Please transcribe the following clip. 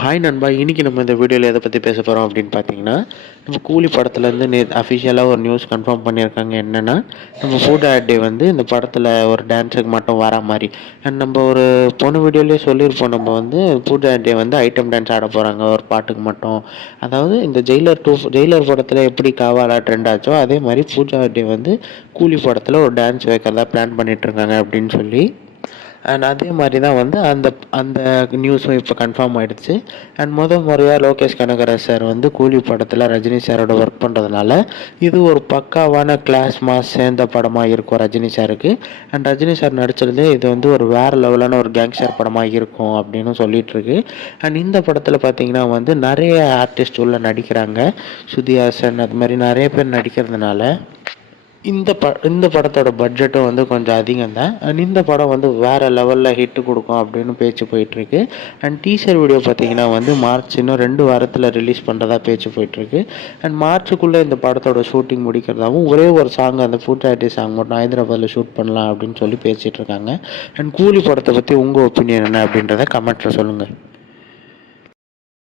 Hi நண்பா, இன்னைக்கு நம்ம இந்த வீடியோவில் எதை பற்றி பேச போகிறோம் அப்படின்னு பார்த்தீங்கன்னா, நம்ம கூலி படத்துலேருந்து அஃபிஷியலாக ஒரு நியூஸ் கன்ஃபார்ம் பண்ணியிருக்காங்க. என்னென்னா, நம்ம ஃபுட் ஆட் டே வந்து இந்த படத்தில் ஒரு டான்ஸுக்கு மட்டும் வர மாதிரி. அண்ட் நம்ம ஒரு போன வீடியோலேயே சொல்லியிருப்போம், நம்ம வந்து ஃபுட் ஆட் டே வந்து ஐட்டம் டான்ஸ் ஆட போகிறாங்க ஒரு பாட்டுக்கு மட்டும். அதாவது இந்த ஜெயிலர் படத்தில் எப்படி காவாலா ட்ரெண்ட் ஆச்சோ, அதே மாதிரி ஃபுட் ஆட் டே வந்து கூலி படத்தில் ஒரு டான்ஸ் வைக்கிறதா பிளான் பண்ணிகிட்ருக்காங்க அப்படின்னு சொல்லி. அண்ட் அதே மாதிரி தான் வந்து அந்த அந்த நியூஸும் இப்போ கன்ஃபார்ம் ஆகிடுச்சு. அண்ட் முறையாக லோகேஷ் கனகராஜ் சார் வந்து கூலி படத்தில் ரஜினி சாரோட ஒர்க் பண்ணுறதுனால இது ஒரு பக்காவான கிளாஸ் மாஸ் சேர்ந்த படமாக இருக்கும் ரஜினி சாருக்கு. அண்ட் ரஜினி சார் நடிச்சிருந்தே இது வந்து ஒரு வேறு லெவலான ஒரு கேங்ஸ்டர் படமாக இருக்கும் அப்படின்னு சொல்லிகிட்ருக்கு. அண்ட் இந்த படத்தில் பார்த்திங்கன்னா வந்து நிறைய ஆர்டிஸ்ட் உள்ள நடிக்கிறாங்க. சுதிஹாசன் அது மாதிரி நிறைய பேர் நடிக்கிறதுனால இந்த படத்தோட பட்ஜெட்டும் வந்து கொஞ்சம் அதிகம் தான். அண்ட் இந்த படம் வந்து வேறு லெவலில் ஹிட்டு கொடுக்கும் அப்படின்னு பேச்சு போயிட்டுருக்கு. அண்ட் டீசர் வீடியோ பார்த்திங்கன்னா வந்து மார்ச் இன்னும் 2 வாரத்தில் ரிலீஸ் பண்ணுறதா பேச்சு போயிட்டுருக்கு. அண்ட் மார்ச்சுக்குள்ளே இந்த படத்தோட ஷூட்டிங் முடிக்கிறதாகவும் ஒரே ஒரு சாங் அந்த ஃபுட் ஆர்டி சாங் மட்டும் ஹைதராபாத்தில் ஷூட் பண்ணலாம் அப்படின்னு சொல்லி பேசிகிட்ருக்காங்க. அண்ட் கூலி படத்தை பற்றி உங்கள் ஒப்பீனியன் என்ன அப்படின்றத கமெண்ட்டில் சொல்லுங்கள்.